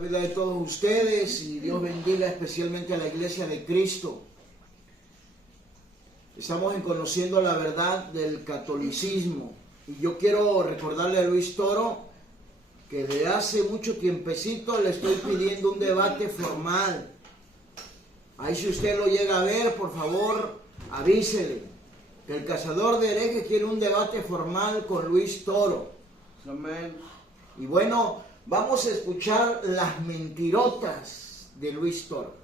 La vida de todos ustedes y Dios bendiga especialmente a la Iglesia de Cristo. Estamos en conociendo la verdad del catolicismo y yo quiero recordarle a Luis Toro que de hace mucho tiempecito le estoy pidiendo un debate formal. Ahí si usted lo llega a ver, por favor, avísele que el cazador de herejes quiere un debate formal con Luis Toro. Amén. Y bueno, vamos a escuchar las mentirotas de Luis Toro.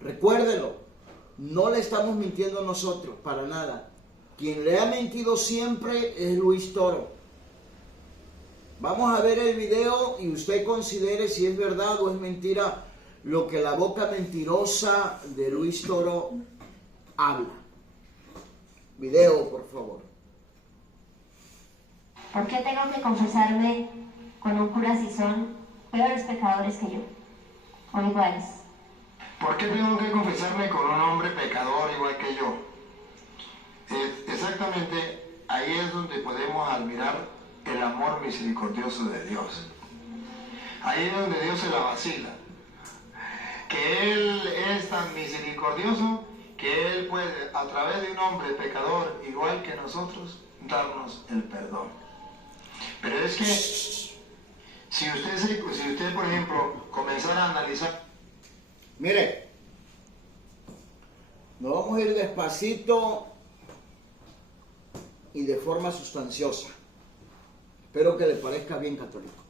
Recuérdelo, no le estamos mintiendo nosotros, para nada. Quien le ha mentido siempre es Luis Toro. Vamos a ver el video y usted considere si es verdad o es mentira lo que la boca mentirosa de Luis Toro habla. Video, por favor. ¿Por qué tengo que confesarme con un cura si son peores pecadores que yo? O iguales. ¿Por qué tengo que confesarme con un hombre pecador igual que yo? Exactamente ahí es donde podemos admirar el amor misericordioso de Dios. Ahí es donde Dios se la vacila. Que Él es tan misericordioso que Él puede, a través de un hombre pecador igual que nosotros, darnos el perdón. Pero es que si usted, por ejemplo, comenzara a analizar... Mire, nos vamos a ir despacito y de forma sustanciosa. Espero que le parezca bien católico.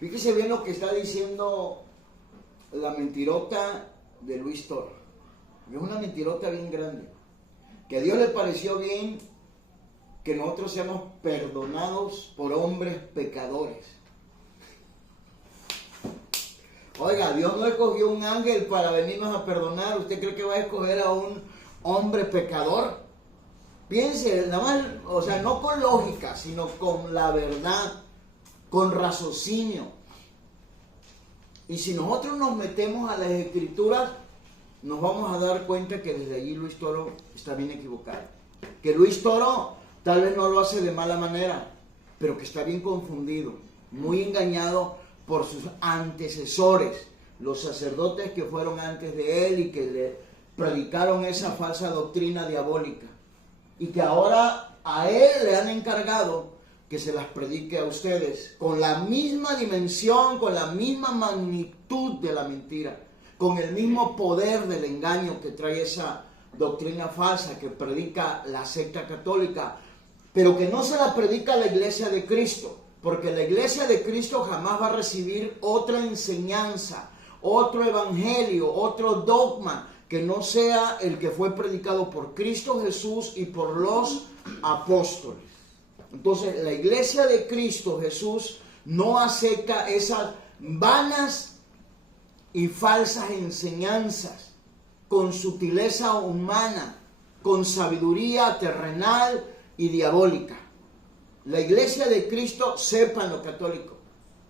Fíjese bien lo que está diciendo la mentirota de Luis Toro. Es una mentirota bien grande. Que a Dios le pareció bien que nosotros seamos perdonados por hombres pecadores. Oiga, Dios no escogió un ángel para venirnos a perdonar. ¿Usted cree que va a escoger a un hombre pecador? Piense, nada más, o sea, no con lógica, sino con la verdad, con raciocinio. Y si nosotros nos metemos a las escrituras, nos vamos a dar cuenta que desde allí Luis Toro está bien equivocado. Que Luis Toro tal vez no lo hace de mala manera, pero que está bien confundido, muy engañado por sus antecesores, los sacerdotes que fueron antes de él y que le predicaron esa falsa doctrina diabólica. Y que ahora a él le han encargado que se las predique a ustedes con la misma dimensión, con la misma magnitud de la mentira, con el mismo poder del engaño que trae esa doctrina falsa que predica la secta católica, pero que no se la predica la Iglesia de Cristo, porque la Iglesia de Cristo jamás va a recibir otra enseñanza, otro evangelio, otro dogma que no sea el que fue predicado por Cristo Jesús y por los apóstoles. Entonces, la Iglesia de Cristo Jesús no acepta esas vanas y falsas enseñanzas con sutileza humana, con sabiduría terrenal y diabólica. La Iglesia de Cristo sepan lo católico.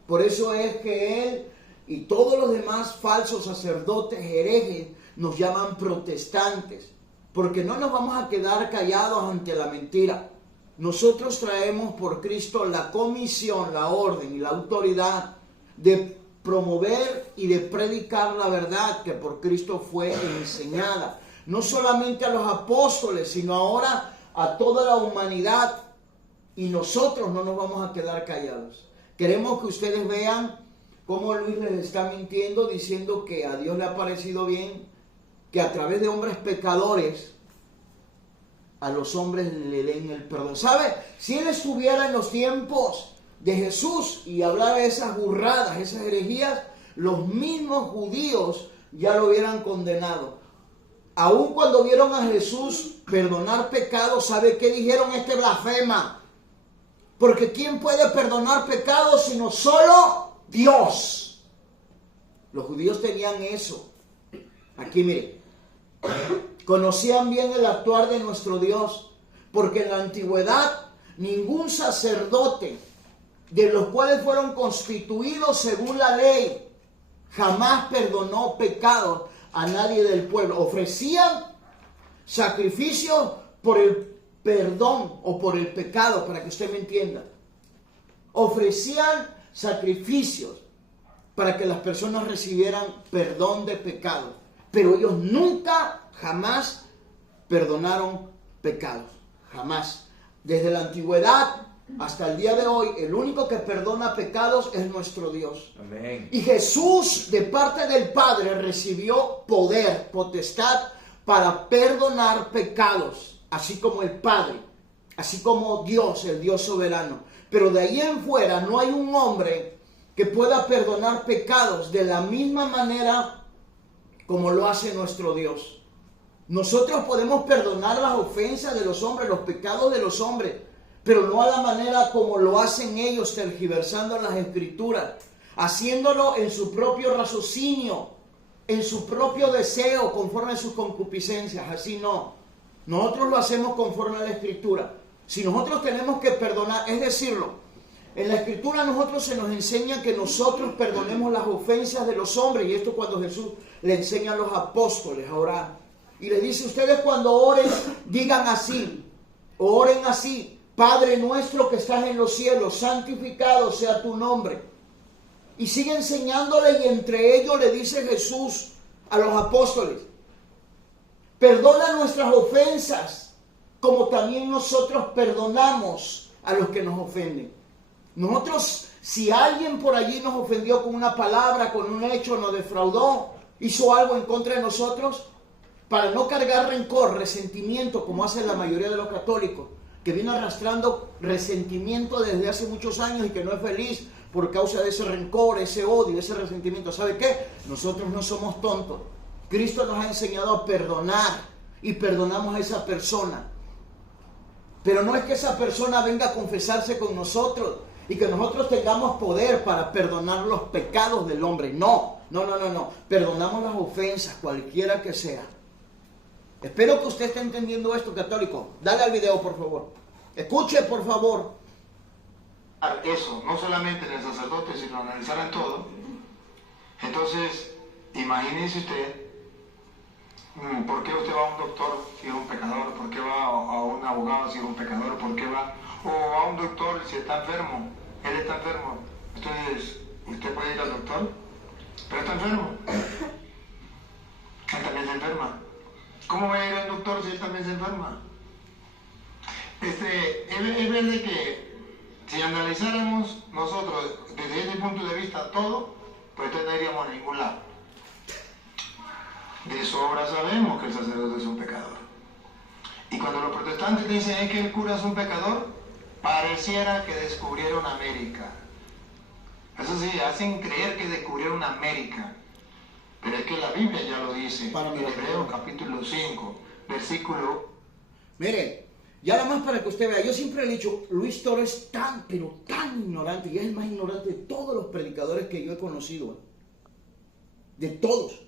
Por eso es que él y todos los demás falsos sacerdotes herejes nos llaman protestantes, porque no nos vamos a quedar callados ante la mentira. Nosotros traemos por Cristo la comisión, la orden y la autoridad de promover y de predicar la verdad que por Cristo fue enseñada, no solamente a los apóstoles, sino ahora a toda la humanidad, y nosotros no nos vamos a quedar callados. Queremos que ustedes vean cómo Luis les está mintiendo, diciendo que a Dios le ha parecido bien que a través de hombres pecadores a los hombres le den el perdón. ¿Sabe? Si él estuviera en los tiempos de Jesús y hablara esas burradas, esas herejías, los mismos judíos ya lo hubieran condenado. Aun cuando vieron a Jesús perdonar pecados, ¿sabe qué dijeron? Este blasfema. Porque ¿quién puede perdonar pecados sino solo Dios? Los judíos tenían eso. Aquí mire, conocían bien el actuar de nuestro Dios, porque en la antigüedad ningún sacerdote de los cuales fueron constituidos según la ley jamás perdonó pecados a nadie del pueblo. Ofrecían sacrificios por el perdón o por el pecado, para que usted me entienda. Ofrecían sacrificios para que las personas recibieran perdón de pecados. Pero ellos nunca, jamás perdonaron pecados. Jamás. Desde la antigüedad hasta el día de hoy, el único que perdona pecados es nuestro Dios. Amén. Y Jesús, de parte del Padre, recibió poder, potestad para perdonar pecados, así como el Padre, así como Dios, el Dios soberano. Pero de ahí en fuera no hay un hombre que pueda perdonar pecados de la misma manera como lo hace nuestro Dios. Nosotros podemos perdonar las ofensas de los hombres, los pecados de los hombres, pero no a la manera como lo hacen ellos, tergiversando las escrituras, haciéndolo en su propio raciocinio, en su propio deseo, conforme a sus concupiscencias. Así no. Nosotros lo hacemos conforme a la escritura. Si nosotros tenemos que perdonar, es decirlo, en la escritura a nosotros se nos enseña que nosotros perdonemos las ofensas de los hombres, y esto cuando Jesús le enseña a los apóstoles a orar. Y les dice, ustedes cuando oren, digan así, o oren así: Padre nuestro que estás en los cielos, santificado sea tu nombre. Y sigue enseñándole, y entre ellos le dice Jesús a los apóstoles: perdona nuestras ofensas, como también nosotros perdonamos a los que nos ofenden. Nosotros, si alguien por allí nos ofendió con una palabra, con un hecho, nos defraudó, hizo algo en contra de nosotros, para no cargar rencor, resentimiento, como hacen la mayoría de los católicos, que viene arrastrando resentimiento desde hace muchos años y que no es feliz por causa de ese rencor, ese odio, ese resentimiento. ¿Sabe qué? Nosotros no somos tontos. Cristo nos ha enseñado a perdonar y perdonamos a esa persona. Pero no es que esa persona venga a confesarse con nosotros y que nosotros tengamos poder para perdonar los pecados del hombre. No. Perdonamos las ofensas, cualquiera que sea. Espero que usted esté entendiendo esto, católico. Dale al video, por favor. Escuche, por favor. Eso, no solamente en el sacerdote, sino analizar en todo. Entonces, imagínese usted, ¿por qué usted va a un doctor si es un pecador? ¿Por qué va a un abogado si es un pecador? ¿Por qué va a un doctor si está enfermo? Él está enfermo. Entonces, ¿usted puede ir al doctor? Pero está enfermo. Él también se enferma. ¿Cómo va a ir al doctor si él también se enferma? Es verdad que si analizáramos nosotros desde ese punto de vista todo, pues entonces no iríamos a ningún lado. De sobra sabemos que el sacerdote es un pecador. Y cuando los protestantes dicen es que el cura es un pecador, pareciera que descubrieron América. Eso sí, hacen creer que descubrieron América. Pero es que la Biblia ya lo dice, en Hebreos capítulo 5, versículo... Mire, ya nada más para que usted vea, yo siempre he dicho, Luis Toro es tan, pero tan ignorante, y es el más ignorante de todos los predicadores que yo he conocido. De todos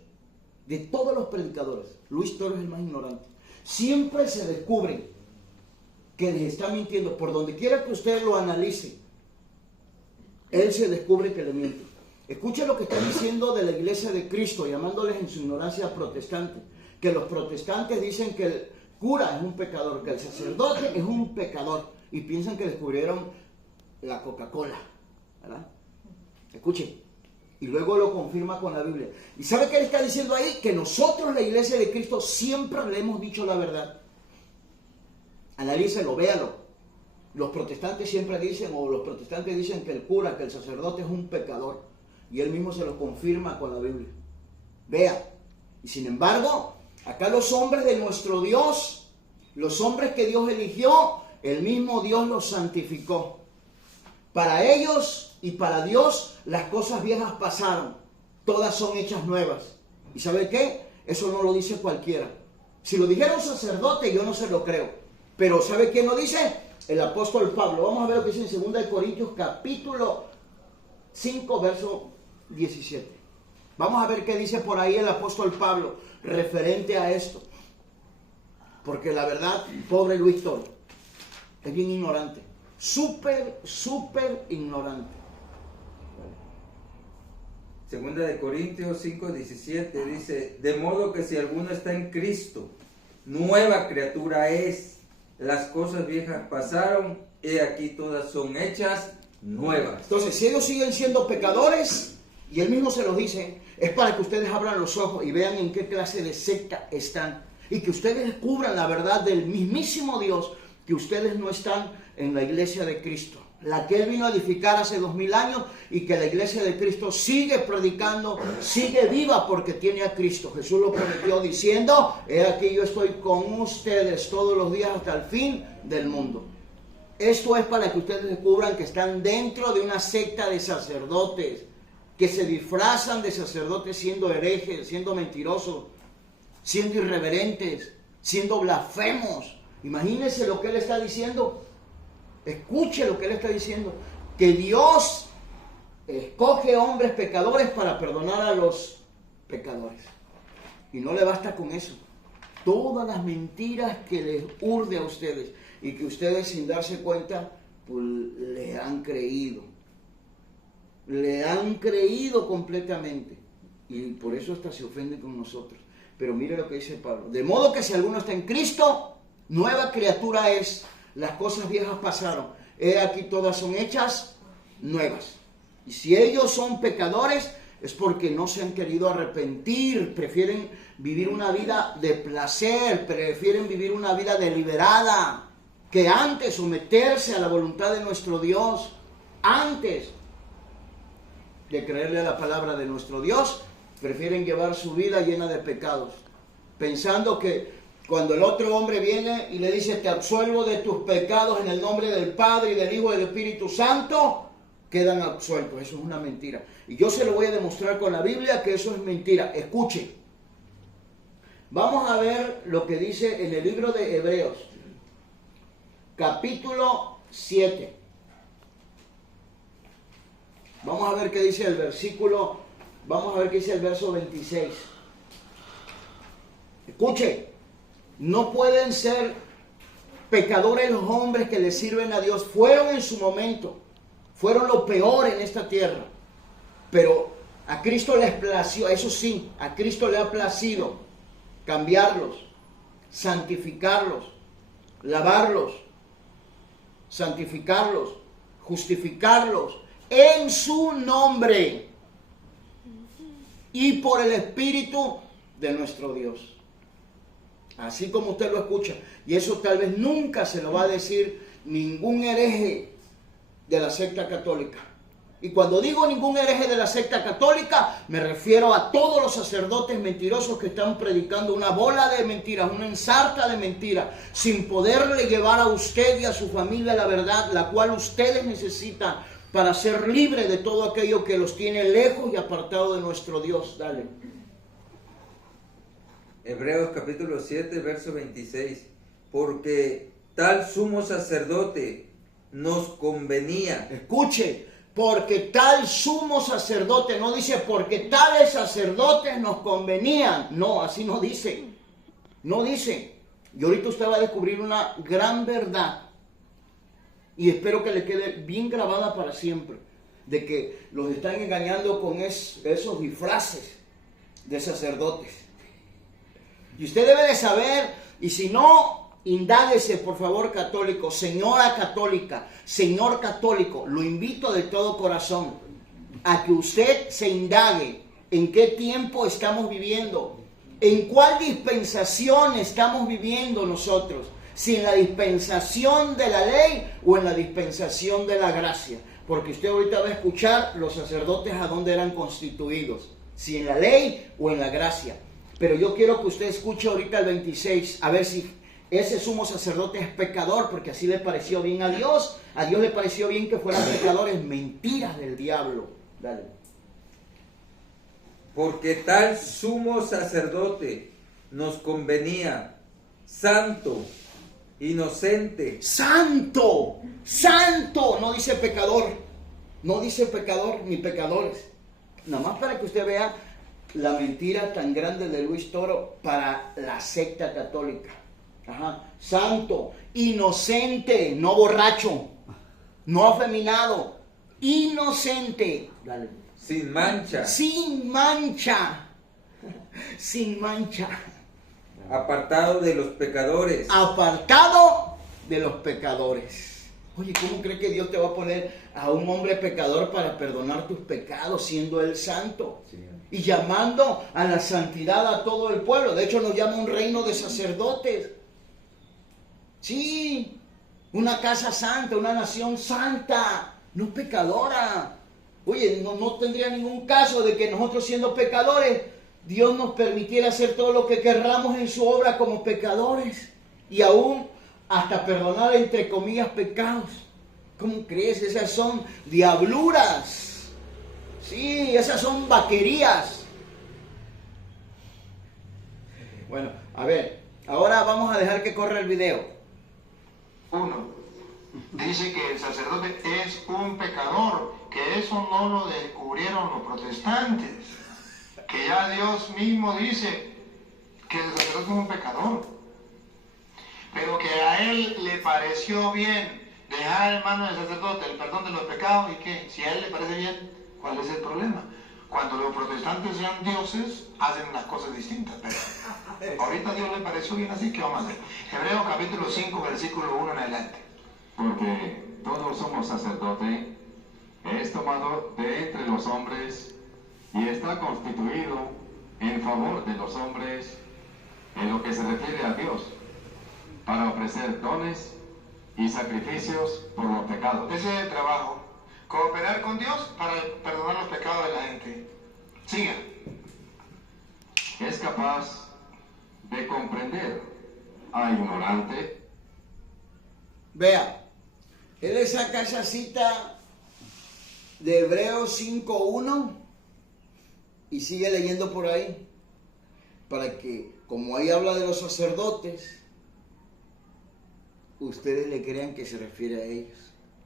los predicadores, Luis Toro es el más ignorante. Siempre se descubre que les está mintiendo, por donde quiera que usted lo analice, él se descubre que le miente. Escucha lo que está diciendo de la Iglesia de Cristo, llamándoles en su ignorancia protestante, que los protestantes dicen que el cura es un pecador, que el sacerdote es un pecador, y piensan que descubrieron la Coca-Cola, ¿verdad? Escuchen, y luego lo confirma con la Biblia. ¿Y sabe qué le está diciendo ahí? Que nosotros, la Iglesia de Cristo, siempre le hemos dicho la verdad. Analícelo, véalo. Los protestantes siempre dicen, o los protestantes dicen que el cura, que el sacerdote es un pecador. Y él mismo se lo confirma con la Biblia. Vea. Y sin embargo, acá los hombres de nuestro Dios, los hombres que Dios eligió, el mismo Dios los santificó. Para ellos y para Dios, las cosas viejas pasaron. Todas son hechas nuevas. ¿Y sabe qué? Eso no lo dice cualquiera. Si lo dijera un sacerdote, yo no se lo creo. Pero ¿sabe quién lo dice? El apóstol Pablo. Vamos a ver lo que dice en 2 Corintios capítulo 5, verso 17. Vamos a ver qué dice por ahí el apóstol Pablo referente a esto. Porque la verdad, pobre Luis Toro, es bien ignorante. Súper ignorante. Segunda de Corintios 5, 17 dice: de modo que si alguno está en Cristo, nueva criatura es. Las cosas viejas pasaron, he aquí todas son hechas nuevas. Entonces, si ellos siguen siendo pecadores, y él mismo se los dice, es para que ustedes abran los ojos y vean en qué clase de secta están. Y que ustedes descubran la verdad del mismísimo Dios, que ustedes no están en la iglesia de Cristo, la que Él vino a edificar hace 2000 años, y que la iglesia de Cristo sigue predicando, sigue viva porque tiene a Cristo. Jesús lo prometió diciendo, he aquí yo estoy con ustedes todos los días hasta el fin del mundo. Esto es para que ustedes descubran que están dentro de una secta de sacerdotes, que se disfrazan de sacerdotes siendo herejes, siendo mentirosos, siendo irreverentes, siendo blasfemos. Imagínense lo que Él está diciendo. Escuche lo que Él está diciendo. Que Dios escoge hombres pecadores para perdonar a los pecadores. Y no le basta con eso. Todas las mentiras que les urde a ustedes y que ustedes sin darse cuenta, pues le han creído. Le han creído completamente. Y por eso hasta se ofenden con nosotros. Pero mire lo que dice Pablo. De modo que si alguno está en Cristo, nueva criatura es. Las cosas viejas pasaron. He aquí todas son hechas nuevas. Y si ellos son pecadores, es porque no se han querido arrepentir. Prefieren vivir una vida de placer. Prefieren vivir una vida deliberada. Que antes someterse a la voluntad de nuestro Dios. Antes de creerle a la palabra de nuestro Dios, prefieren llevar su vida llena de pecados, pensando que cuando el otro hombre viene y le dice, te absuelvo de tus pecados en el nombre del Padre y del Hijo y del Espíritu Santo, quedan absueltos. Eso es una mentira. Y yo se lo voy a demostrar con la Biblia que eso es mentira. Escuche. Vamos a ver lo que dice en el libro de Hebreos, capítulo 7. Vamos a ver qué dice el versículo, vamos a ver qué dice el verso 26. Escuche, no pueden ser pecadores los hombres que le sirven a Dios. Fueron en su momento, fueron lo peor en esta tierra. Pero a Cristo les plació, eso sí, a Cristo le ha placido cambiarlos, santificarlos, lavarlos, santificarlos, justificarlos en su nombre y por el Espíritu de nuestro Dios. Así como usted lo escucha. Y eso tal vez nunca se lo va a decir ningún hereje de la secta católica. Y cuando digo ningún hereje de la secta católica, me refiero a todos los sacerdotes mentirosos que están predicando una bola de mentiras, una ensarta de mentiras, sin poderle llevar a usted y a su familia la verdad, la cual ustedes necesitan para ser libres de todo aquello que los tiene lejos y apartado de nuestro Dios. Dale. Hebreos capítulo 7, verso 26. Porque tal sumo sacerdote nos convenía. Escuche, porque tal sumo sacerdote, no dice porque tales sacerdotes nos convenían. No, así no dice. No dice. Y ahorita usted va a descubrir una gran verdad. Y espero que le quede bien grabada para siempre. De que los están engañando con esos disfraces de sacerdotes. Y usted debe de saber, y si no, indáguese por favor católico, señora católica, señor católico, lo invito de todo corazón a que usted se indague en qué tiempo estamos viviendo, en cuál dispensación estamos viviendo nosotros, si en la dispensación de la ley o en la dispensación de la gracia, porque usted ahorita va a escuchar los sacerdotes a dónde eran constituidos, si en la ley o en la gracia. Pero yo quiero que usted escuche ahorita el 26, a ver si ese sumo sacerdote es pecador, porque así le pareció bien a Dios le pareció bien que fueran pecadores. Mentiras del diablo. Dale. Porque tal sumo sacerdote nos convenía, santo, inocente. Santo, santo, no dice pecador, no dice pecador ni pecadores. Nada más para que usted vea la mentira tan grande de Luis Toro para la secta católica. Ajá. Santo, inocente, no borracho, no afeminado, inocente. Dale. Sin mancha. Sin mancha. Sin mancha. Apartado de los pecadores. Apartado de los pecadores. Oye, ¿cómo crees que Dios te va a poner a un hombre pecador para perdonar tus pecados, siendo Él santo? Sí. Y llamando a la santidad a todo el pueblo. De hecho, nos llama un reino de sacerdotes. Sí, una casa santa, una nación santa, no pecadora. Oye, no tendría ningún caso de que nosotros, siendo pecadores, Dios nos permitiera hacer todo lo que querramos en su obra como pecadores. Y aún hasta perdonar, entre comillas, pecados. ¿Cómo crees? Esas son diabluras. Sí, esas son vaquerías. Bueno, a ver, ahora vamos a dejar que corra el video. 1. Dice que el sacerdote es un pecador, que eso no lo descubrieron los protestantes. Que ya Dios mismo dice que el sacerdote es un pecador. Pero que a él le pareció bien dejar en manos del sacerdote el perdón de los pecados, y que si a él le parece bien, ¿cuál es el problema? Cuando los protestantes sean dioses, hacen las cosas distintas, pero ahorita a Dios le pareció bien así, ¿qué vamos a hacer? Hebreos capítulo 5, versículo 1 en adelante. Porque todos somos sacerdote, es tomado de entre los hombres y está constituido en favor de los hombres en lo que se refiere a Dios, para ofrecer dones y sacrificios por los pecados. Ese es el trabajo, cooperar con Dios para perdonar los pecados de la gente. Siga. Es capaz de comprender al ignorante. Vea, él saca esa cita de Hebreos 5:1 y sigue leyendo por ahí, para que, como ahí habla de los sacerdotes, ustedes le crean que se refiere a ellos.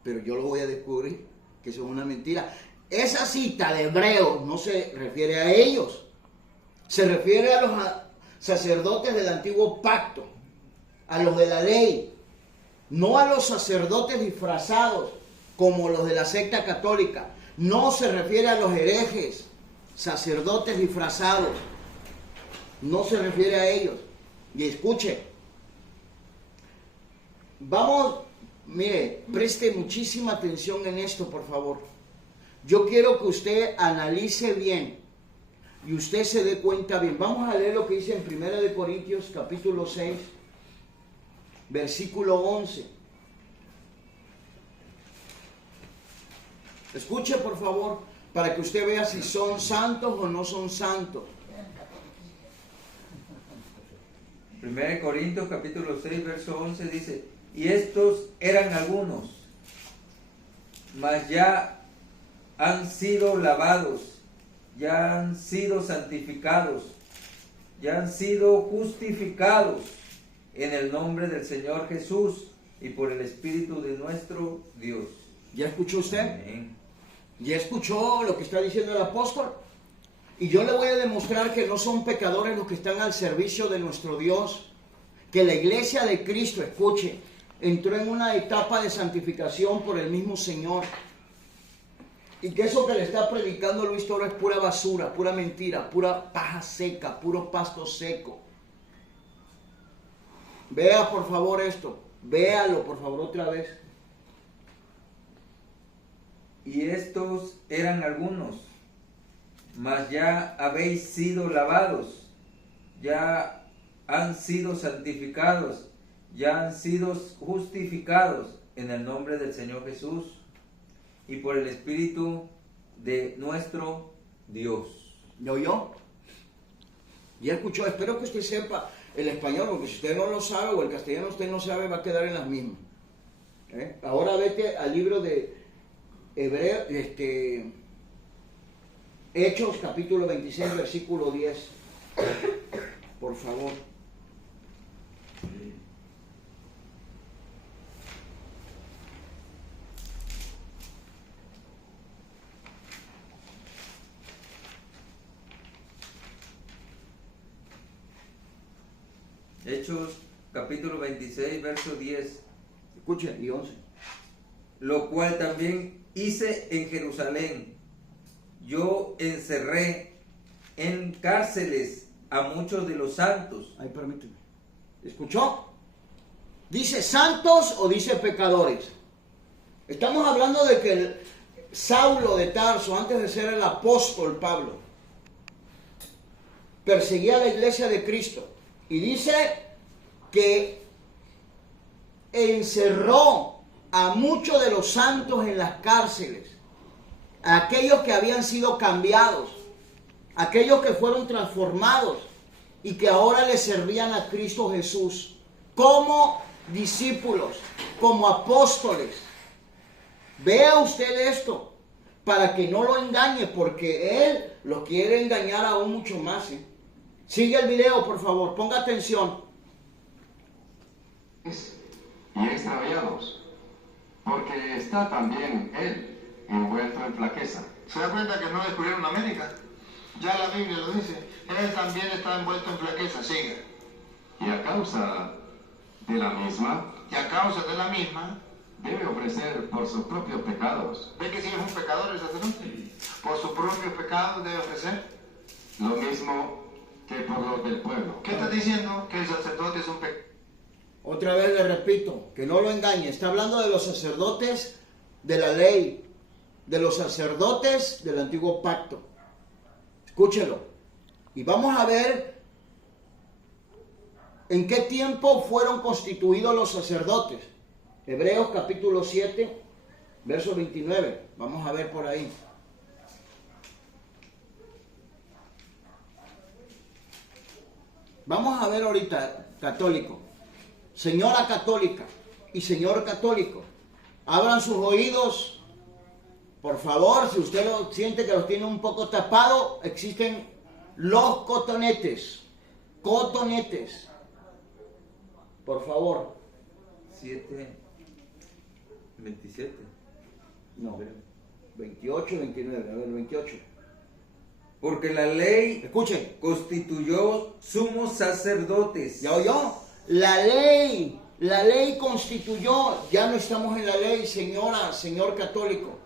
Pero yo lo voy a descubrir que eso es una mentira. Esa cita de Hebreos no se refiere a ellos, se refiere a los sacerdotes del antiguo pacto, a los de la ley, no a los sacerdotes disfrazados como los de la secta católica. No se refiere a los herejes, sacerdotes disfrazados, no se refiere a ellos. Y escuche, vamos, mire, preste muchísima atención en esto, por favor. Yo quiero que usted analice bien y usted se dé cuenta bien. Vamos a leer lo que dice en 1 Corintios capítulo 6, versículo 11. Escuche, por favor, para que usted vea si son santos o no son santos. 1 Corintios capítulo 6, verso 11 dice: y estos eran algunos, mas ya han sido lavados, ya han sido santificados, ya han sido justificados en el nombre del Señor Jesús y por el Espíritu de nuestro Dios. ¿Ya escuchó usted? Amén. ¿Ya escuchó lo que está diciendo el apóstol? Y yo le voy a demostrar que no son pecadores los que están al servicio de nuestro Dios. Que la iglesia de Cristo, escuche, entró en una etapa de santificación por el mismo Señor. Y que eso que le está predicando Luis Toro es pura basura, pura mentira, pura paja seca, puro pasto seco. Vea por favor esto, véalo por favor otra vez. Y estos eran algunos, mas ya habéis sido lavados, ya han sido santificados, ya han sido justificados en el nombre del Señor Jesús y por el Espíritu de nuestro Dios. ¿Me oyó? ¿Ya escuchó? Espero que usted sepa el español, porque si usted no lo sabe o el castellano usted no sabe, va a quedar en las mismas. Ahora vete al libro de Hechos capítulo 26 versículo 10, por favor. Hechos capítulo 26 verso 10. Escuchen, y 11. Lo cual también hice en Jerusalén. Yo encerré en cárceles a muchos de los santos. Ay, permíteme. ¿Escuchó? ¿Dice santos o dice pecadores? Estamos hablando de que Saulo de Tarso, antes de ser el apóstol Pablo, perseguía a la iglesia de Cristo. Y dice que encerró a muchos de los santos en las cárceles, a aquellos que habían sido cambiados, aquellos que fueron transformados y que ahora le servían a Cristo Jesús como discípulos, como apóstoles. Vea usted esto, para que no lo engañe, porque él lo quiere engañar aún mucho más. Sigue el video, por favor, ponga atención. Y extraviados, porque está también él envuelto en flaqueza. ¿Se da cuenta que no descubrieron América? Ya la Biblia lo dice. Él también está envuelto en flaqueza. Sigue. Y a causa de la misma, Y a causa de la misma, debe ofrecer por sus propios pecados ¿ve que si es un pecador el sacerdote? Por sus propios pecados debe ofrecer. lo mismo que por los del pueblo. ¿Qué está diciendo? Que el sacerdote es un pecador. Otra vez le repito, que no lo engañe. Está hablando de los sacerdotes de la ley, de los sacerdotes del antiguo pacto. Escúchelo. Y vamos a ver en qué tiempo fueron constituidos los sacerdotes. Hebreos capítulo 7, verso 29. Vamos a ver por ahí. Vamos a ver ahorita, católico. Señora católica y señor católico, abran sus oídos, por favor. Si usted lo siente que los tiene un poco tapado, existen los cotonetes, por favor. 7:27. No, 28, 29, a ver, 28. Porque la ley Escuchen, constituyó sumos sacerdotes. ¿ya oyó? La ley constituyó, ya no estamos en la ley, señora, señor católico.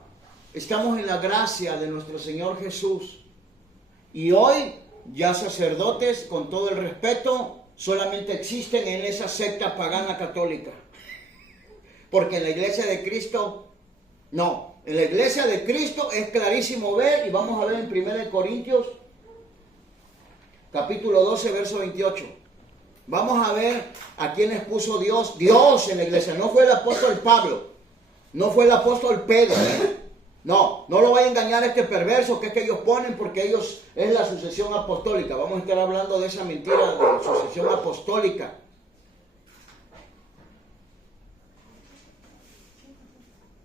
Estamos en la gracia de nuestro Señor Jesús. Y hoy ya sacerdotes, con todo el respeto, solamente existen en esa secta pagana católica. Porque en la iglesia de Cristo, no. En la iglesia de Cristo es clarísimo ver, y vamos a ver en 1 Corintios, capítulo 12, verso 28. Vamos a ver a quiénes puso Dios en la iglesia. No fue el apóstol Pablo, no fue el apóstol Pedro. No lo vaya a engañar este perverso que es que ellos ponen, porque ellos es la sucesión apostólica. Vamos a estar hablando de esa mentira de sucesión apostólica.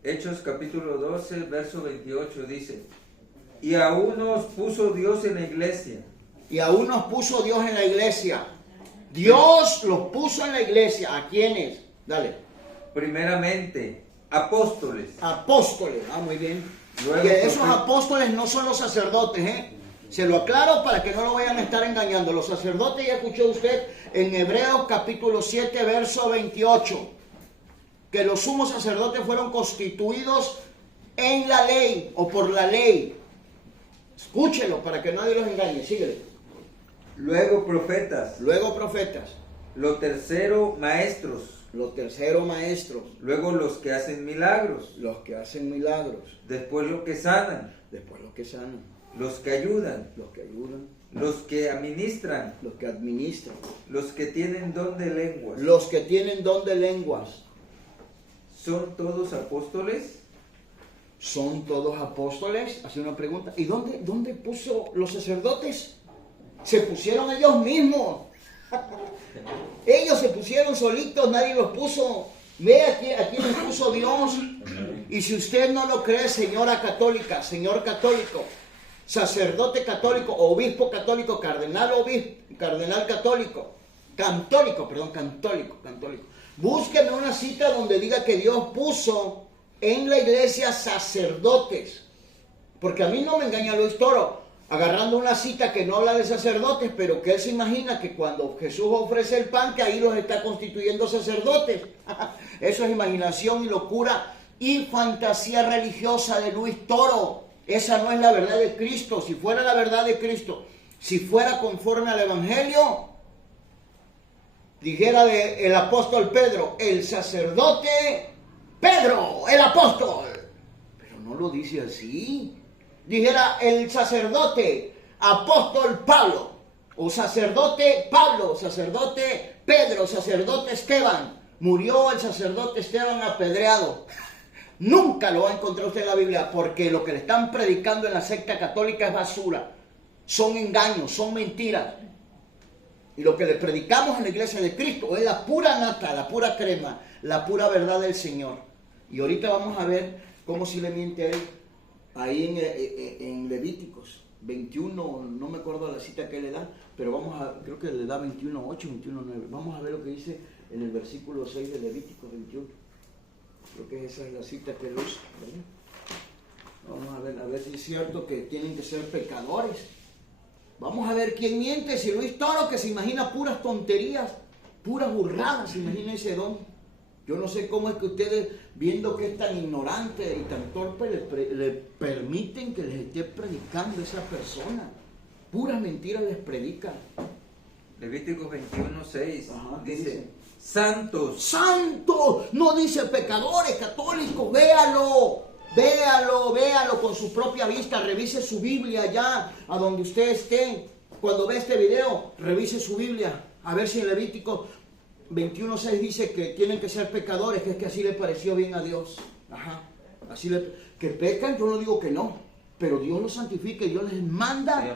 Hechos capítulo 12, verso 28 dice: y a unos puso Dios en la iglesia. Y aún nos puso Dios en la iglesia. Dios los puso en la iglesia. ¿A quiénes? Dale. Primeramente, apóstoles. Apóstoles. Ah, muy bien. Luego, Y esos apóstoles no son los sacerdotes, ¿eh? Se lo aclaro para que no lo vayan a estar engañando. Los sacerdotes, ya escuchó usted en Hebreos capítulo 7, verso 28, que los sumos sacerdotes fueron constituidos en la ley o por la ley. Escúchelo para que nadie los engañe. Síguele. Luego profetas. Luego profetas. Lo tercero, maestros. Los terceros maestros. Luego los que hacen milagros. Los que hacen milagros. Después los que sanan. Después los que sanan. Los que ayudan. Los que ayudan. Los que administran. Los que administran. Los que tienen don de lenguas. Los que tienen don de lenguas. ¿Son todos apóstoles? ¿Son todos apóstoles? Hace una pregunta. ¿Y dónde puso los sacerdotes? Se pusieron ellos mismos. Ellos se pusieron solitos, nadie los puso. Ve aquí los puso Dios. Y si usted no lo cree, señora católica, señor católico, sacerdote católico, obispo católico, cardenal católico, católico. Búsqueme una cita donde diga que Dios puso en la iglesia sacerdotes. Porque a mí no me engaña Luis Toro, agarrando una cita que no habla de sacerdotes, pero que él se imagina que cuando Jesús ofrece el pan, que ahí los está constituyendo sacerdotes. Eso es imaginación y locura y fantasía religiosa de Luis Toro. Esa no es la verdad de Cristo. Si fuera la verdad de Cristo, si fuera conforme al Evangelio, dijera el apóstol Pedro: el sacerdote Pedro, el apóstol. Pero no lo dice así. Dijera el sacerdote, apóstol Pablo, o sacerdote Pablo, sacerdote Pedro, sacerdote Esteban. Murió el sacerdote Esteban apedreado. Nunca lo va a encontrar usted en la Biblia, porque lo que le están predicando en la secta católica es basura. Son engaños, son mentiras. Y lo que le predicamos en la iglesia de Cristo es la pura nata, la pura crema, la pura verdad del Señor. Y ahorita vamos a ver cómo si le miente a él ahí en Levíticos 21, no me acuerdo la cita que le da, pero creo que le da 21.8, 21.9. Vamos a ver lo que dice en el versículo 6 de Levíticos 21. Creo que esa es la cita que él usa, ¿verdad? Vamos a ver si es cierto que tienen que ser pecadores. Vamos a ver quién miente, si Luis Toro, que se imagina puras tonterías, puras burradas, se imagina ese don. Yo no sé cómo es que ustedes, viendo que es tan ignorante y tan torpe, le permiten que les esté predicando esa persona. Puras mentiras les predica. Levíticos 21:6 Ajá, dice: santos. ¡Santos! No dice pecadores católicos, véalo. Véalo con su propia vista, revise su Biblia ya, a donde usted esté. Cuando ve este video, revise su Biblia, a ver si en Levítico 21.6 dice que tienen que ser pecadores, que es que así le pareció bien a Dios. Ajá, que pecan, yo no digo que no, pero Dios los santifica y Dios les manda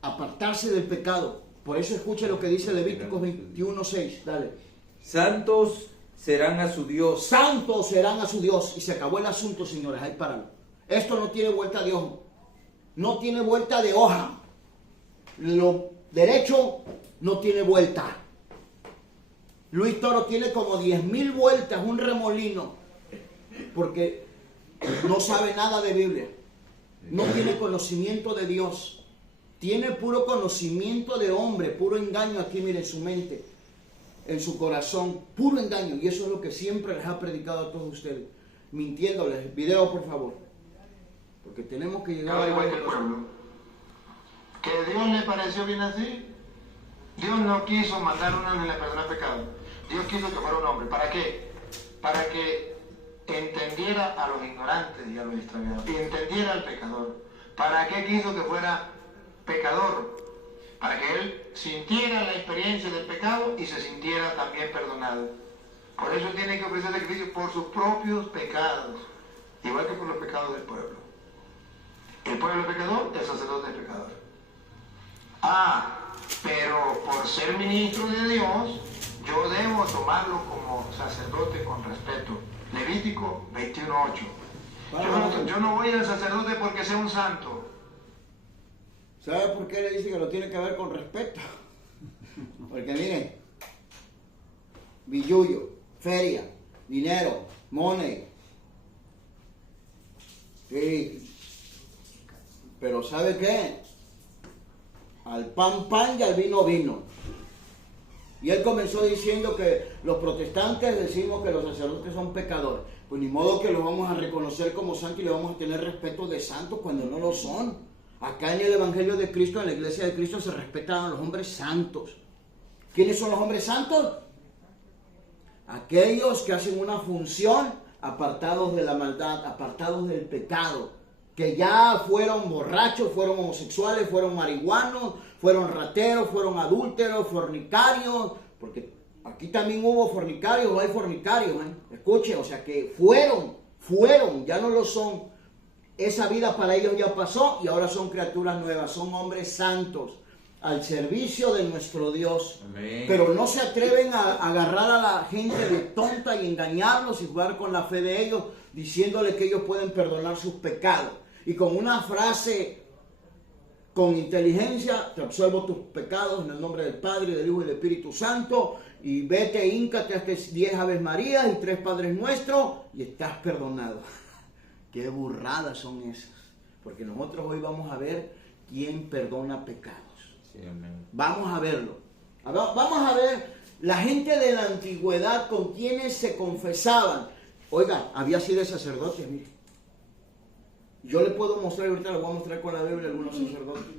apartarse del pecado. Por eso escuche lo que dice Levíticos 21.6, dale. Santos serán a su Dios. Santos serán a su Dios. Y se acabó el asunto, señores. Ahí páralo. Esto no tiene vuelta de ojo. No tiene vuelta de hoja. Lo derecho no tiene vuelta. Luis Toro tiene como 10,000 vueltas, un remolino. Porque no sabe nada de Biblia. No tiene conocimiento de Dios. Tiene puro conocimiento de hombre, puro engaño aquí, mire, en su mente. En su corazón, puro engaño, y eso es lo que siempre les ha predicado a todos ustedes, mintiéndoles. Video, por favor, porque tenemos que llegar a igual que el pueblo. ¿Que Dios le pareció bien así? Dios no quiso mandar un ángel a perdonar pecado. Dios quiso que fuera un hombre. ¿Para qué? Para que entendiera a los ignorantes y a los extraviados, y entendiera al pecador. ¿Para qué quiso que fuera pecador? Para que él sintiera la experiencia del pecado y se sintiera también perdonado. Por eso tiene que ofrecer sacrificio por sus propios pecados, igual que por los pecados del pueblo. El pueblo es pecador, el sacerdote es pecador. Pero por ser ministro de Dios, yo debo tomarlo como sacerdote con respeto. Levítico 21.8. Yo no voy al sacerdote porque sea un santo. ¿Sabe por qué le dice que lo tiene que ver con respeto? Porque miren, billullo, feria, dinero, money. Sí. Pero ¿sabe qué? Al pan pan y al vino vino. Y él comenzó diciendo que los protestantes decimos que los sacerdotes son pecadores. Pues ni modo que los vamos a reconocer como santos y le vamos a tener respeto de santos cuando no lo son. Acá en el Evangelio de Cristo, en la Iglesia de Cristo, se respetan a los hombres santos. ¿Quiénes son los hombres santos? Aquellos que hacen una función apartados de la maldad, apartados del pecado, que ya fueron borrachos, fueron homosexuales, fueron marihuanos, fueron rateros, fueron adúlteros, fornicarios, porque aquí también hubo fornicarios, o hay fornicarios, escuche, o sea que fueron, ya no lo son. Esa vida para ellos ya pasó y ahora son criaturas nuevas, son hombres santos al servicio de nuestro Dios. Amén. Pero no se atreven a agarrar a la gente de tonta y engañarlos y jugar con la fe de ellos, diciéndole que ellos pueden perdonar sus pecados. Y con una frase con inteligencia: te absuelvo tus pecados en el nombre del Padre, del Hijo y del Espíritu Santo, y vete, híncate, hazte 10 Aves Marías y 3 Padres Nuestros y estás perdonado. Qué burradas son esas, porque nosotros hoy vamos a ver quién perdona pecados. Sí, amén. Vamos a verlo. Vamos a ver la gente de la antigüedad con quienes se confesaban. Oiga, había así de sacerdotes, mire. Yo le puedo mostrar, ahorita le voy a mostrar con la Biblia algunos sacerdotes.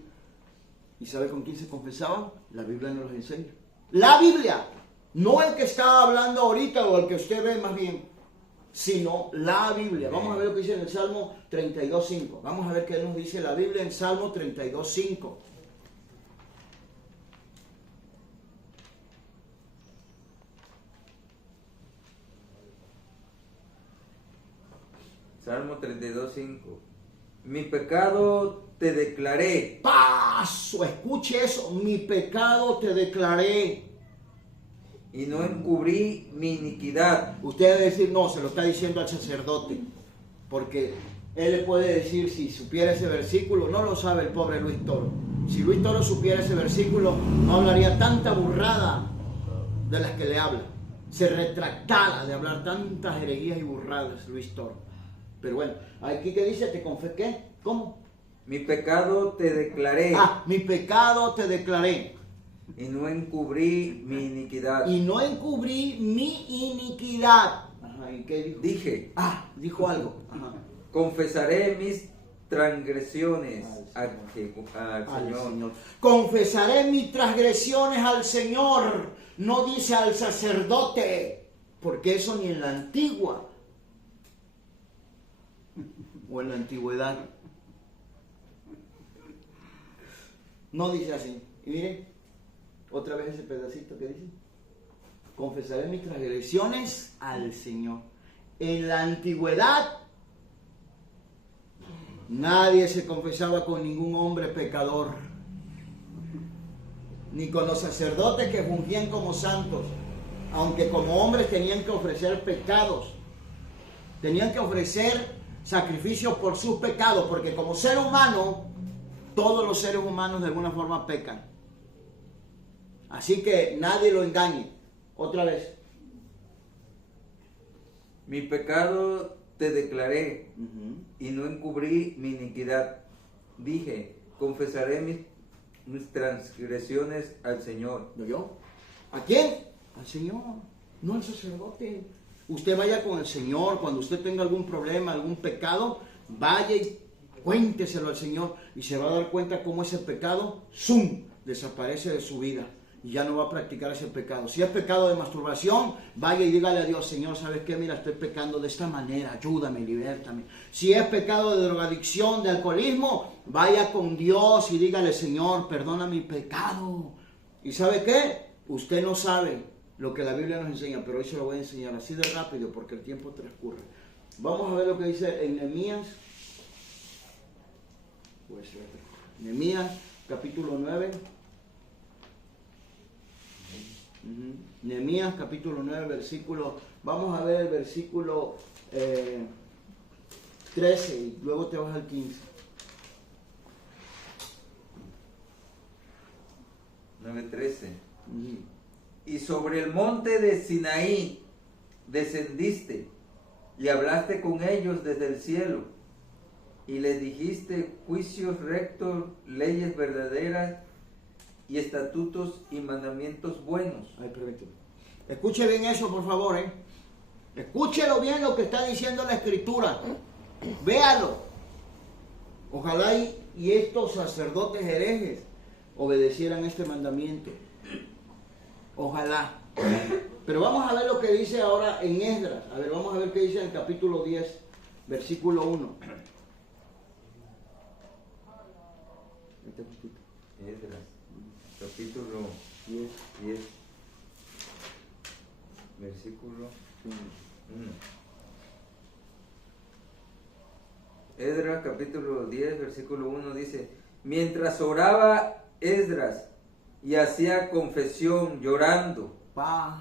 ¿Y sabe con quién se confesaban? La Biblia nos los enseña. La Biblia, no el que está hablando ahorita o el que usted ve más bien. sino la Biblia. Vamos a ver lo que dice en el Salmo 32.5. Vamos a ver qué nos dice la Biblia en Salmo 32.5. Salmo 32.5. Mi pecado te declaré. Paso, escuche eso. Mi pecado te declaré. Y no encubrí mi iniquidad. Usted debe decir, no, se lo está diciendo al sacerdote. Porque él le puede decir, si supiera ese versículo, no lo sabe el pobre Luis Toro. Si Luis Toro supiera ese versículo, no hablaría tanta burrada de las que le habla. Se retractara de hablar tantas herejías y burradas, Luis Toro. Pero bueno, aquí que dice, te confesé, ¿cómo? Mi pecado te declaré. Mi pecado te declaré. Y no encubrí mi iniquidad. Y no encubrí mi iniquidad. Ajá, ¿y qué dijo? Dije, Dijo algo. Ajá. confesaré mis transgresiones al Señor. Confesaré mis transgresiones al Señor. No dice al sacerdote. Porque eso ni en la antigua o en la antigüedad no dice así. Y mire, otra vez ese pedacito que dice: confesaré mis transgresiones al Señor. En la antigüedad nadie se confesaba con ningún hombre pecador, ni con los sacerdotes que fungían como santos, aunque como hombres tenían que ofrecer pecados, tenían que ofrecer sacrificios por sus pecados, porque como ser humano, todos los seres humanos de alguna forma pecan. Así que nadie lo engañe. Otra vez. Mi pecado te declaré y no encubrí mi iniquidad. Dije, confesaré mis transgresiones al Señor. ¿No yo? ¿A quién? Al Señor, no al sacerdote. Usted vaya con el Señor cuando usted tenga algún problema, algún pecado, vaya y cuénteselo al Señor y se va a dar cuenta cómo ese pecado, ¡zum!, desaparece de su vida y ya no va a practicar ese pecado. Si es pecado de masturbación, vaya y dígale a Dios: Señor, ¿sabes qué? Mira, estoy pecando de esta manera, ayúdame, libértame. Si es pecado de drogadicción, de alcoholismo, vaya con Dios y dígale: Señor, perdona mi pecado. ¿Y sabe qué? Usted no sabe lo que la Biblia nos enseña, pero hoy se lo voy a enseñar así de rápido porque el tiempo transcurre. Vamos a ver lo que dice en Nehemías. Nehemías capítulo 9. Nehemías capítulo 9, versículo. Vamos a ver el versículo 13 y luego te vas al 15. 9:13. Y sobre el monte de Sinaí descendiste y hablaste con ellos desde el cielo y les dijiste juicios rectos, leyes verdaderas y estatutos y mandamientos buenos. Ay, permíteme. Escuche bien eso, por favor, Escúchelo bien lo que está diciendo la Escritura. Véalo. Ojalá y estos sacerdotes herejes obedecieran este mandamiento. Ojalá. Pero vamos a ver lo que dice ahora en Esdras. A ver, vamos a ver qué dice en el capítulo 10, versículo 1. Esdras, capítulo 10, versículo 1. Esdras, capítulo 10, versículo 1 dice: mientras oraba Esdras y hacía confesión llorando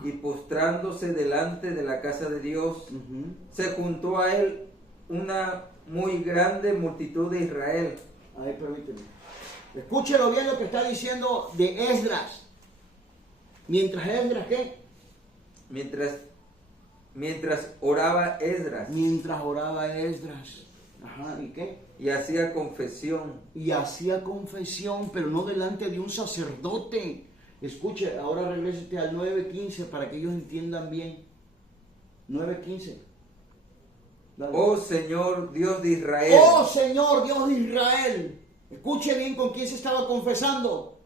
y postrándose delante de la casa de Dios, se juntó a él una muy grande multitud de Israel. Ahí, permíteme. Escúchelo bien lo que está diciendo de Esdras. Mientras Esdras, ¿qué? Mientras oraba Esdras. Mientras oraba Esdras. Ajá, ¿y qué? Y hacía confesión. Y hacía confesión, pero no delante de un sacerdote. Escuche, ahora regrésate al 9:15 para que ellos entiendan bien. 9:15. Oh Señor Dios de Israel. Oh Señor Dios de Israel. Escuche bien con quién se estaba confesando.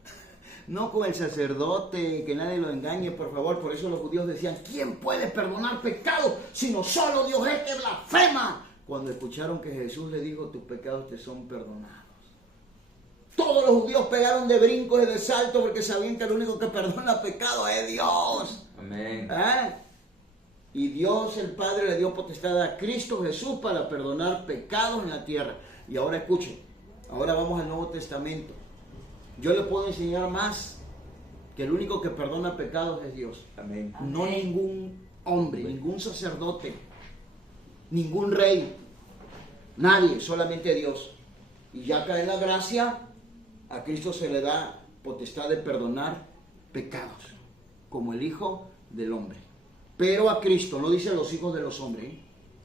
no con el sacerdote, que nadie lo engañe, por favor. Por eso los judíos decían, ¿quién puede perdonar pecados sino solo Dios es que blasfema? Cuando escucharon que Jesús le dijo, tus pecados te son perdonados. Todos los judíos pegaron de brincos y de saltos porque sabían que el único que perdona pecados es Dios. Amén. Y Dios el Padre le dio potestad a Cristo Jesús para perdonar pecados en la tierra. Y ahora escuchen, ahora vamos al Nuevo Testamento. Yo le puedo enseñar más que el único que perdona pecados es Dios. Amén. No ningún hombre, ningún sacerdote, ningún rey, nadie, solamente Dios. Y ya acá en la gracia, a Cristo se le da potestad de perdonar pecados, como el Hijo del Hombre. Pero a Cristo, no dice los hijos de los hombres, ¿eh?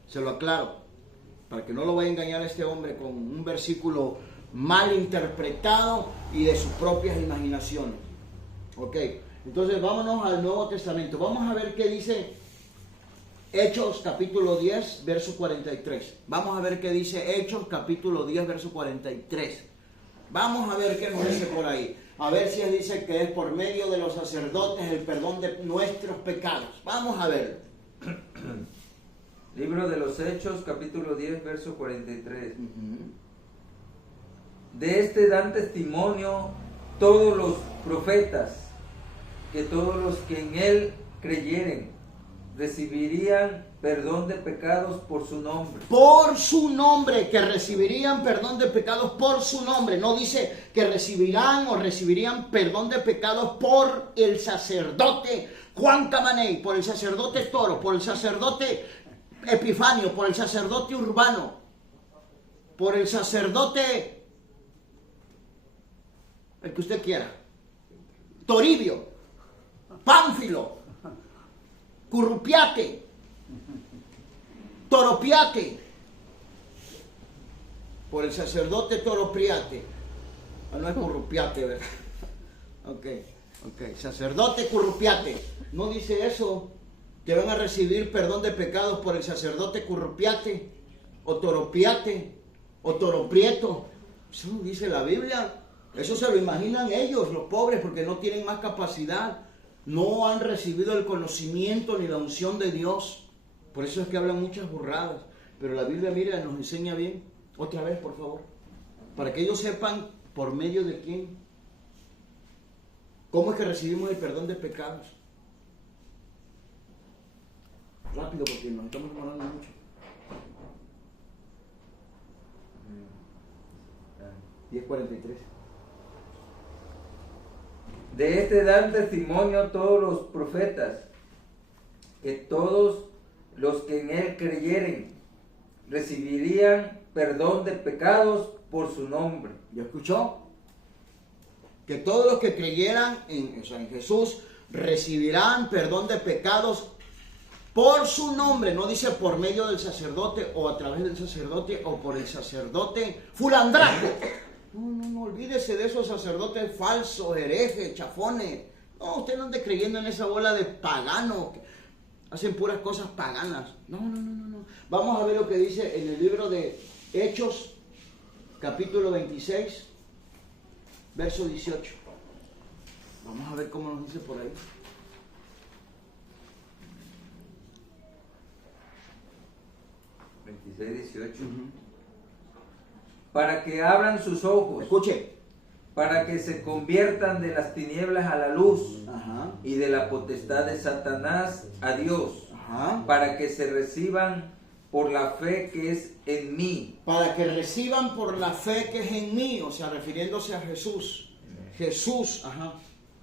Se lo aclaro, para que no lo vaya a engañar a este hombre con un versículo mal interpretado y de sus propias imaginaciones. Ok, entonces vámonos al Nuevo Testamento. Vamos a ver qué dice Hechos capítulo 10, verso 43. Vamos a ver qué dice Hechos capítulo 10, verso 43. Vamos a ver qué nos dice por ahí. A ver si él dice que es por medio de los sacerdotes el perdón de nuestros pecados. Vamos a ver. Libro de los Hechos, capítulo 10, verso 43. De este dan testimonio todos los profetas, que todos los que en él creyeren recibirían perdón de pecados por su nombre. Por su nombre, que recibirían perdón de pecados por su nombre. No dice que recibirán o recibirían perdón de pecados por el sacerdote Juan Camaney, por el sacerdote Toro, por el sacerdote Epifanio, por el sacerdote Urbano, por el sacerdote, el que usted quiera, Toribio, Pánfilo, Currupiate, Toropiate, por el sacerdote Toropiate. No es Currupiate, ¿verdad? Ok, sacerdote Currupiate. No dice eso, que van a recibir perdón de pecados por el sacerdote Currupiate, o Toropiate, o Toroprieto. Eso no dice la Biblia. Eso se lo imaginan ellos, los pobres, porque no tienen más capacidad. No han recibido el conocimiento ni la unción de Dios. Por eso es que hablan muchas burradas. Pero la Biblia, mira, nos enseña bien. Otra vez, por favor. Para que ellos sepan por medio de quién. ¿Cómo es que recibimos el perdón de pecados? Rápido, porque nos estamos demorando mucho. 10:43. De este dan testimonio todos los profetas, que todos los que en él creyeren recibirían perdón de pecados por su nombre. ¿Ya escuchó? Que todos los que creyeran en Jesús recibirán perdón de pecados por su nombre. No dice por medio del sacerdote o a través del sacerdote o por el sacerdote fulandraco. No, olvídese de esos sacerdotes falsos, herejes, chafones. No, usted no ande creyendo en esa bola de paganos que hacen puras cosas paganas. No. Vamos a ver lo que dice en el libro de Hechos, capítulo 26, verso 18. Vamos a ver cómo nos dice por ahí. Para que abran sus ojos. Escuche. Para que se conviertan de las tinieblas a la luz. Ajá. Y de la potestad de Satanás a Dios. Ajá. Para que se reciban por la fe que es en mí. Para que reciban por la fe que es en mí, o sea, refiriéndose a Jesús. Jesús, ajá.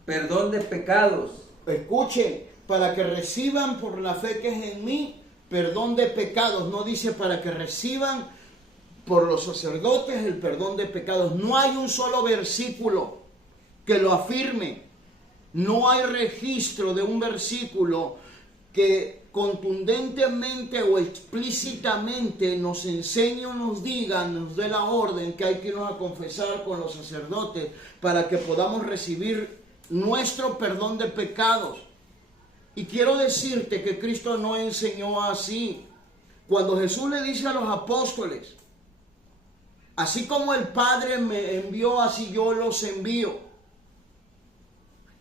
Perdón de pecados. Escuche, para que reciban por la fe que es en mí, perdón de pecados. No dice para que reciban por los sacerdotes el perdón de pecados. No hay un solo versículo que lo afirme. No hay registro de un versículo que contundentemente o explícitamente nos enseñe o nos diga, nos dé la orden que hay que irnos a confesar con los sacerdotes para que podamos recibir nuestro perdón de pecados. Y quiero decirte que Cristo no enseñó así. Cuando Jesús le dice a los apóstoles, así como el Padre me envió, así yo los envío.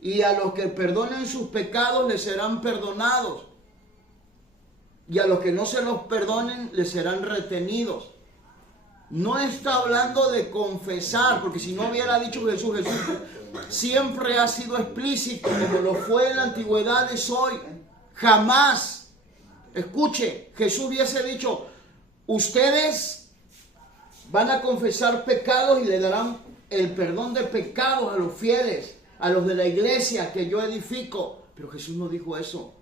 y a los que perdonen sus pecados les serán perdonados, y a los que no se los perdonen les serán retenidos. No está hablando de confesar, porque si no hubiera dicho Jesús siempre ha sido explícito, como lo fue en la antigüedad, es hoy. Jamás, escuche, Jesús hubiese dicho, ustedes van a confesar pecados y le darán el perdón de pecados a los fieles, a los de la iglesia que yo edifico. Pero Jesús no dijo eso.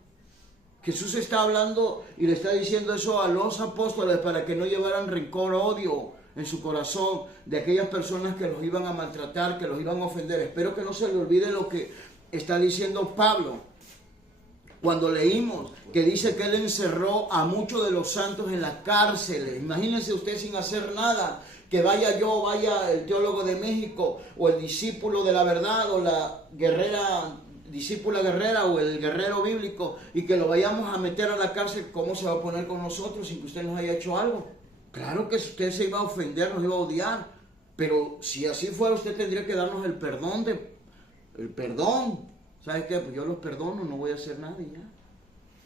Jesús está hablando y le está diciendo eso a los apóstoles para que no llevaran rencor, odio en su corazón de aquellas personas que los iban a maltratar, que los iban a ofender. Espero que no se le olvide lo que está diciendo Pablo cuando leímos que dice que él encerró a muchos de los santos en las cárceles. Imagínense usted sin hacer nada, que vaya yo, vaya el teólogo de México, o el discípulo de la verdad, o la discípula guerrera, o el guerrero bíblico, y que lo vayamos a meter a la cárcel. ¿Cómo se va a poner con nosotros sin que usted nos haya hecho algo? Claro que usted se iba a ofender, nos iba a odiar, pero si así fuera, usted tendría que darnos el perdón. ¿Sabe qué? Pues yo los perdono, no voy a hacer nada y ya.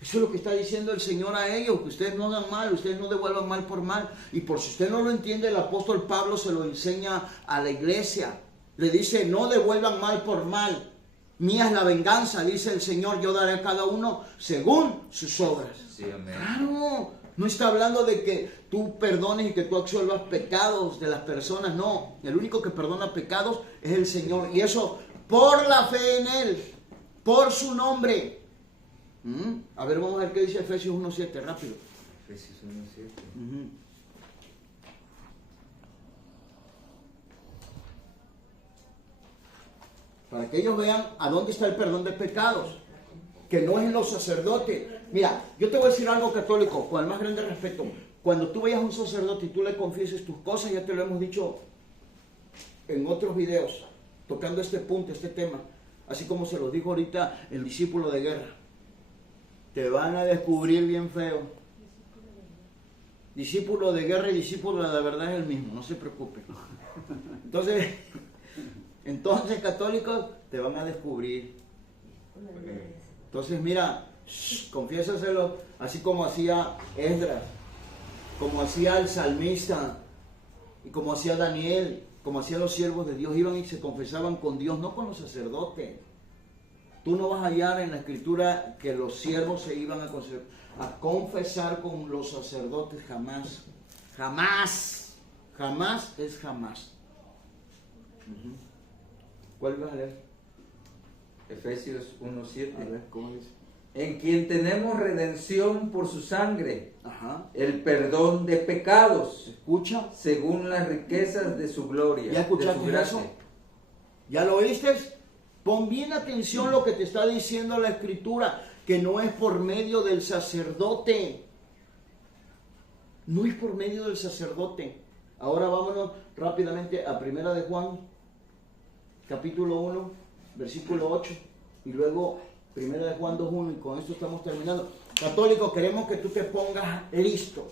Eso es lo que está diciendo el Señor a ellos, que ustedes no hagan mal, ustedes no devuelvan mal por mal. Y por si usted no lo entiende, el apóstol Pablo se lo enseña a la iglesia. Le dice, no devuelvan mal por mal. Mía es la venganza, dice el Señor, yo daré a cada uno según sus obras. Sí, amén. Claro, no está hablando de que tú perdones y que tú absuelvas pecados de las personas, no. El único que perdona pecados es el Señor. Y eso por la fe en Él, por su nombre. A ver, vamos a ver qué dice Efesios 1:7, rápido. Efesios 1:7. Para que ellos vean a dónde está el perdón de pecados, que no es en los sacerdotes. Mira, yo te voy a decir algo, católico, con el más grande respeto. Cuando tú vayas a un sacerdote y tú le confieses tus cosas, ya te lo hemos dicho en otros videos, tocando este punto, este tema, así como se los dijo ahorita el discípulo de guerra. Te van a descubrir bien feo. Discípulo de guerra y discípulo de la verdad es el mismo, no se preocupen. Entonces católicos, te van a descubrir. Entonces mira, confiésaselo, así como hacía Esdras, como hacía el salmista, y como hacía Daniel, como hacían los siervos de Dios, iban y se confesaban con Dios, no con los sacerdotes. Tú no vas a hallar en la escritura que los siervos se iban a confesar con los sacerdotes, jamás. Jamás. Jamás es jamás. ¿Cuál vas a leer? Efesios 1:7. A ver, ¿cómo dice? En quien tenemos redención por su sangre, Ajá. el perdón de pecados, ¿Escucha? según las riquezas de su gloria. ¿Ya escuchaste de su gracia. eso? ¿Ya lo oíste? Pon bien atención lo que te está diciendo la escritura, que no es por medio del sacerdote. No es por medio del sacerdote. Ahora vámonos rápidamente a 1 de Juan, capítulo 1, versículo 8, y luego 1 de Juan 2:1, y con esto estamos terminando. Católico, queremos que tú te pongas listo,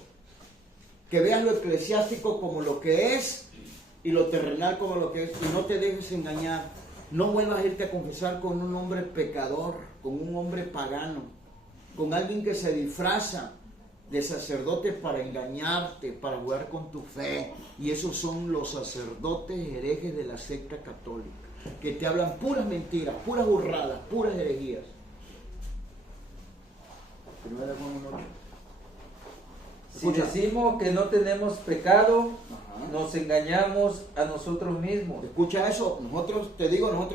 que veas lo eclesiástico como lo que es y lo terrenal como lo que es, y no te dejes engañar. No vuelvas a irte a confesar con un hombre pecador, con un hombre pagano, con alguien que se disfraza de sacerdote para engañarte, para jugar con tu fe. Y esos son los sacerdotes herejes de la secta católica, que te hablan puras mentiras, puras burradas, puras herejías. Primera Juan 1:8. Si decimos que no tenemos pecado, Ajá. nos engañamos a nosotros mismos. Escucha eso, nosotros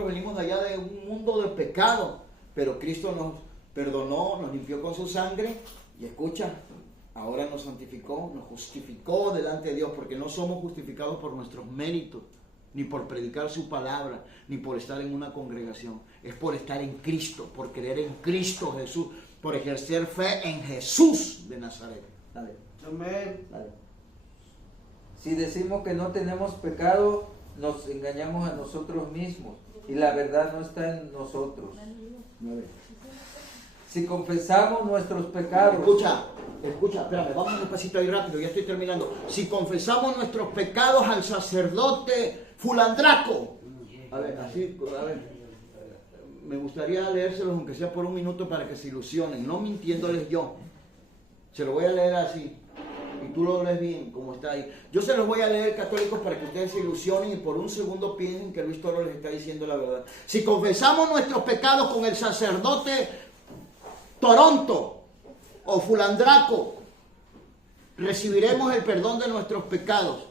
venimos de allá de un mundo de pecado, pero Cristo nos perdonó, nos limpió con su sangre, y escucha, ahora nos santificó, nos justificó delante de Dios, porque no somos justificados por nuestros méritos, ni por predicar su palabra, ni por estar en una congregación, es por estar en Cristo, por creer en Cristo Jesús, por ejercer fe en Jesús de Nazaret. Dale. Amén. Dale. Si decimos que no tenemos pecado, nos engañamos a nosotros mismos y la verdad no está en nosotros. 9. Si confesamos nuestros pecados, Escucha, espérame, vamos despacito ahí rápido, ya estoy terminando. Si confesamos nuestros pecados al sacerdote fulandraco, a ver, me gustaría leérselos aunque sea por un minuto para que se ilusionen, no mintiéndoles yo. Se lo voy a leer así. Y tú lo lees bien, como está ahí. Yo se los voy a leer, católicos, para que ustedes se ilusionen y por un segundo piensen que Luis Toro les está diciendo la verdad. Si confesamos nuestros pecados con el sacerdote Toronto o Fulandraco, recibiremos el perdón de nuestros pecados.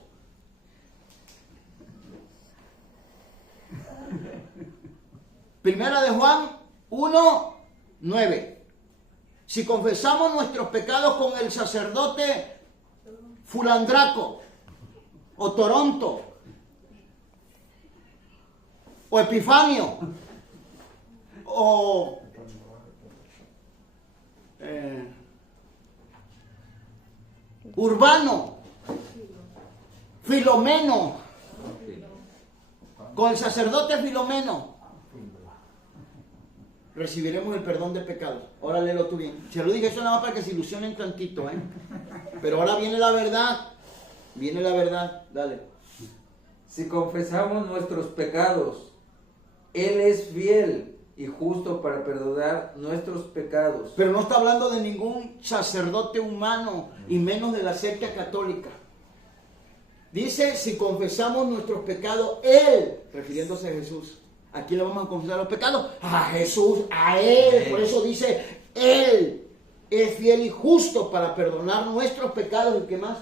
Primera de Juan 1:9. Si confesamos nuestros pecados con el sacerdote Fulandraco o Toronto o Epifanio o Urbano, Filomeno, con el sacerdote Filomeno, recibiremos el perdón de pecados. Ahora léelo tú bien. Se lo dije eso nada más para que se ilusionen tantito, Pero ahora viene la verdad. Viene la verdad. Dale. Si confesamos nuestros pecados, Él es fiel y justo para perdonar nuestros pecados. Pero no está hablando de ningún sacerdote humano y menos de la secta católica. Dice, si confesamos nuestros pecados, Él, refiriéndose a Jesús. ¿A quién le vamos a confesar los pecados? A Jesús, a Él. Por eso dice, Él es fiel y justo para perdonar nuestros pecados. ¿Y qué más?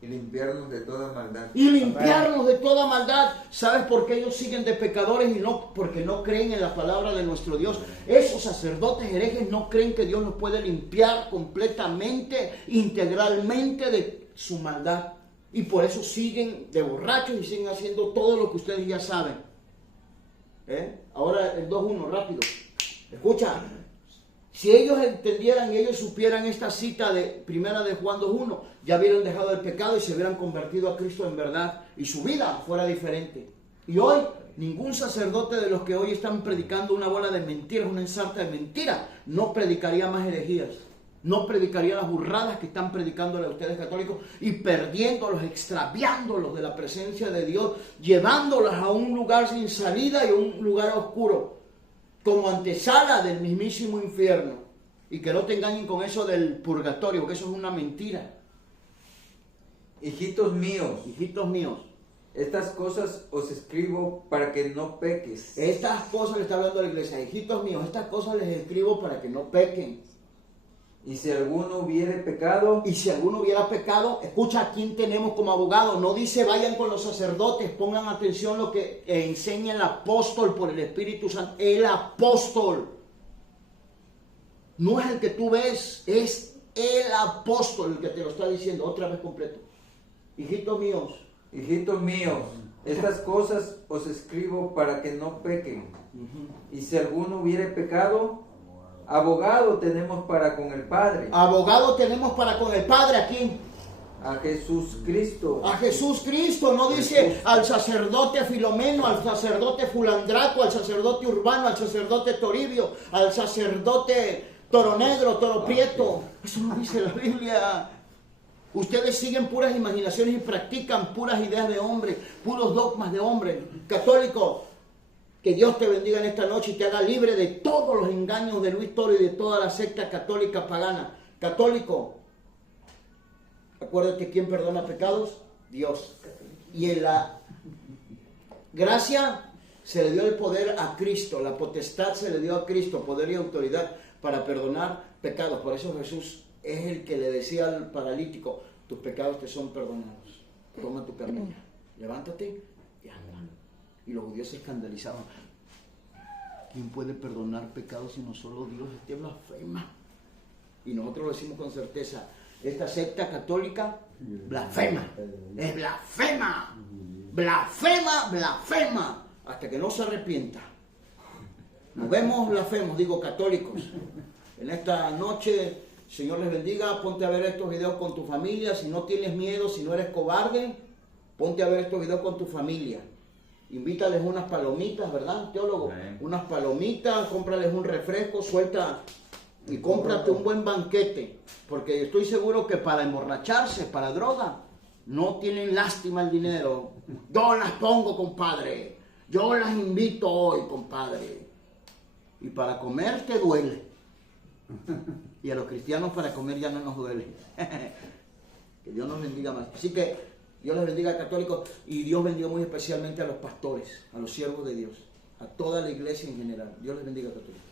Y limpiarnos de toda maldad. Y limpiarnos de toda maldad. ¿Sabes por qué ellos siguen de pecadores? Y no porque no creen en la palabra de nuestro Dios. Esos sacerdotes herejes no creen que Dios los puede limpiar completamente, integralmente de su maldad. Y por eso siguen de borrachos y siguen haciendo todo lo que ustedes ya saben. Ahora el 2.1, rápido. Escucha. Si ellos entendieran y ellos supieran esta cita de primera de Juan 2.1, ya hubieran dejado el pecado y se hubieran convertido a Cristo en verdad y su vida fuera diferente. Y hoy, ningún sacerdote de los que hoy están predicando una bola de mentiras, una ensarta de mentiras, no predicaría más herejías. No predicaría las burradas que están predicándole a ustedes católicos y perdiéndolos, extraviándolos de la presencia de Dios, llevándolos a un lugar sin salida y a un lugar oscuro, como antesala del mismísimo infierno. Y que no te engañen con eso del purgatorio, porque eso es una mentira. Hijitos míos, estas cosas os escribo para que no peques. Estas cosas le está hablando a la iglesia. Hijitos míos, estas cosas les escribo para que no pequen. Y si alguno hubiera pecado, escucha a quién tenemos como abogado. No dice vayan con los sacerdotes, pongan atención lo que enseña el apóstol por el Espíritu Santo. El apóstol. No es el que tú ves, es el apóstol el que te lo está diciendo. Otra vez completo. Hijitos míos, estas cosas os escribo para que no pequen. Y si alguno hubiera pecado, abogado tenemos para con el Padre. Abogado tenemos para con el Padre. ¿A quién? A Jesús Cristo. A Jesús Cristo. No dice al sacerdote Filomeno, al sacerdote Fulandraco, al sacerdote Urbano, al sacerdote Toribio, al sacerdote Toro Negro, Toro Prieto. Eso no dice la Biblia. Ustedes siguen puras imaginaciones y practican puras ideas de hombre, puros dogmas de hombre. Católico, que Dios te bendiga en esta noche y te haga libre de todos los engaños de Luis Toro y de toda la secta católica pagana. Católico, acuérdate, ¿quién perdona pecados? Dios. Y en la gracia se le dio el poder a Cristo, la potestad se le dio a Cristo, poder y autoridad para perdonar pecados. Por eso Jesús es el que le decía al paralítico, tus pecados te son perdonados. Toma tu camilla, levántate y anda. Y los judíos se escandalizaban. ¿Quién puede perdonar pecados sino solo Dios? Este blasfema. Y nosotros lo decimos con certeza. Esta secta católica blasfema. Es blasfema. Blasfema, blasfema. Hasta que no se arrepienta. Nos vemos blasfemos, digo católicos. En esta noche, Señor les bendiga. Ponte a ver estos videos con tu familia. Si no tienes miedo, si no eres cobarde, ponte a ver estos videos con tu familia. Invítales unas palomitas, ¿verdad, teólogo? Unas palomitas, cómprales un refresco, suelta y cómprate un buen banquete. Porque estoy seguro que para emborracharse, para droga, no tienen lástima el dinero. Yo las pongo, compadre. Yo las invito hoy, compadre. Y para comer te duele. Y a los cristianos para comer ya no nos duele. Que Dios nos bendiga más. Así que Dios les bendiga, católicos, y Dios bendiga muy especialmente a los pastores, a los siervos de Dios, a toda la iglesia en general. Dios les bendiga, católicos.